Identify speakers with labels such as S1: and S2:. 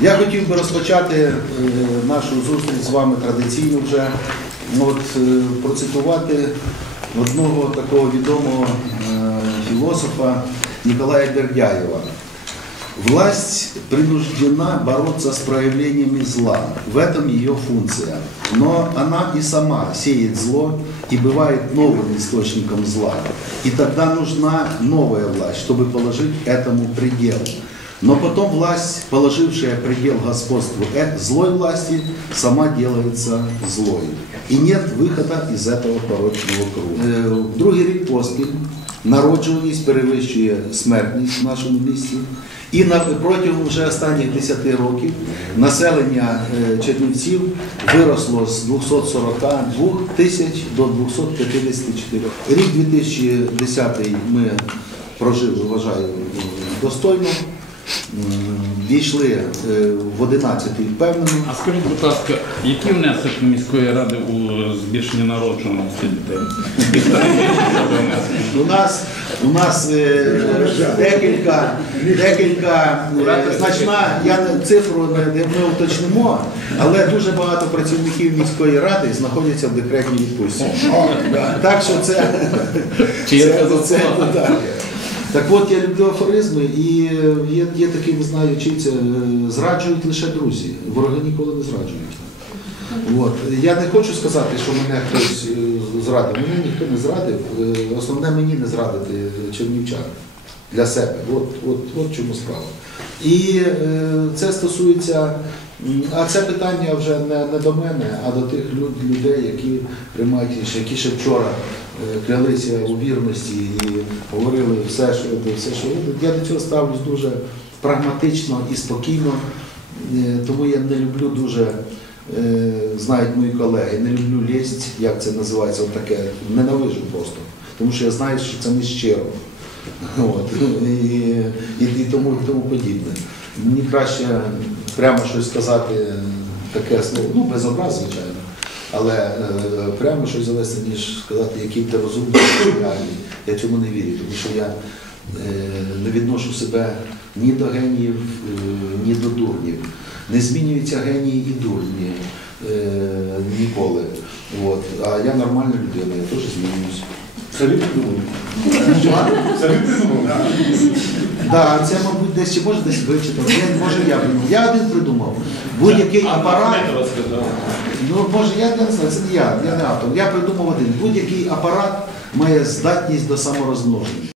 S1: Я хотів би розпочати е, нашу зустріч з вами традиційно вже. Ну, От, е, процитувати одного такого відомого е, філософа Николая Бердяєва. Власть принуждена бороться с проявлениями зла. В этом ее функция. Но она и сама сеет зло и бывает новым источником зла. И тогда нужна новая власть, чтобы положить этому предел. Но потом власть, положившая предел господству э- злой власти, сама делается злой. И нет выхода из этого порочного круга. Е, Другий рік поспіль народжуваність перевищує смертність в нашому місті. І на, протягом вже останніх 10 років населення е, Чернівців виросло з 242 тисяч до 254. Рік 2010 ми прожили, вважаю, достойно. Війшли е, в 11 впевнено.
S2: А скажіть, будь ласка, який внесок міської ради у збільшення народжуваності дітей?
S1: У нас, у нас е, декілька, декілька е, значна, я не- цифру не, уточнимо, але дуже багато працівників міської ради знаходяться в декретній відпустці. Так що це, це,
S2: це
S1: це, так. Так от я люблю афоризми, і є, є такий, ви знаєте, вчиться, е, зраджують лише друзі, вороги ніколи не зраджують. От. Я не хочу сказати, що мене хтось е, зрадив. Мене ніхто не зрадив. Е, Основне мені не зрадити чернівчан для себе. От, от, от чому справа. І е, це стосується, а це питання вже не, не до мене, а до тих люд- людей, які приймають рішення, які ще вчора е, клялися у вірності і говорили все, що все, що. Я до цього ставлюсь дуже прагматично і спокійно, Е, тому я не люблю дуже. Е, знають мої колеги, не люблю лість, як це називається, таке, ненавижу просто. Тому що я знаю, що це не щиро. От, і, і, і тому, і тому подібне. Мені краще прямо щось сказати, таке слово, ну без образ, звичайно, але е, прямо щось завести, ніж сказати, який ти розумний, реальний. Я цьому не вірю, тому що я е, не відношу себе ні до геніїв, е, ні до дурнів. Не змінюються генії і дурні е, ніколи. От. А я нормальна людина, я теж змінююсь.
S3: Придумали. Самі придумали.
S1: Да, це, мабуть, десь чи може десь вичитав. Я, може я придумав. Я один придумав. Будь-який апарат. Ну, може, я не знаю, це не я, я не автор. Я придумав один. Будь-який апарат має здатність до саморозмноження.